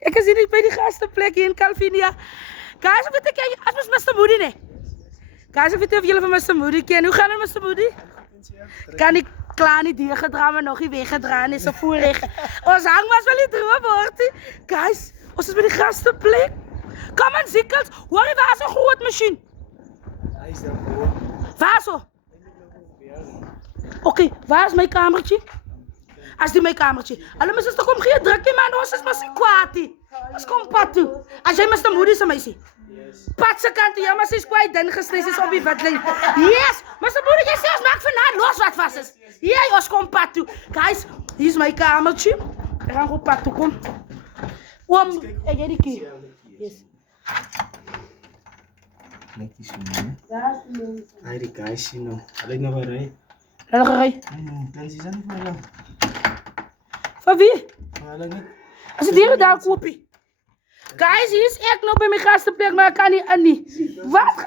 Ek is hier niet bij die gastenplek hier in Calvinia. Guys, of weet ek, as Mr. Moody, nee. Guys, of weet of jullie van Mr. Moody ken. Hoe gaan het, Mr. Moody? Kan ik klaar niet deurgedraaid, maar nog niet weggedraaid. Is zo voerig. Ons hang maar wel niet droog wordt. Guys, ons is bij die gastenplek. Kom aan, ziekels. Hoor je, waar is een groot machine? Hij is daar gewoon. Waar zo? Oké, waar is mijn kamertje? Als die mijn kamertje. Alle mensen toch om geen druk in man, ons is maar zo kwaad. Als kom pad toe. Als jij Mr. Moody is aan mij zie. Patse kant, ja, maar ze is kwijt, dan gesneden is op die wedlijn. Yes! Mr. Moody, jij zelfs maakt vandaag los wat vast is. Jij, ons kom pad toe. Guys, hier is mijn kamertje. We gaan gewoon pad toe, kom. Oom, en jij die key. Yes. Netjes zien, hè? Hij die guys zien nou. Had ik nog wat rij? Laat nog rij. Kan ze zijn voor jou? Van wie? Maar niet. Als het hier daar kopie. Guys, hier is echt nog bij mijn gastenplek, maar ik kan niet. Wat?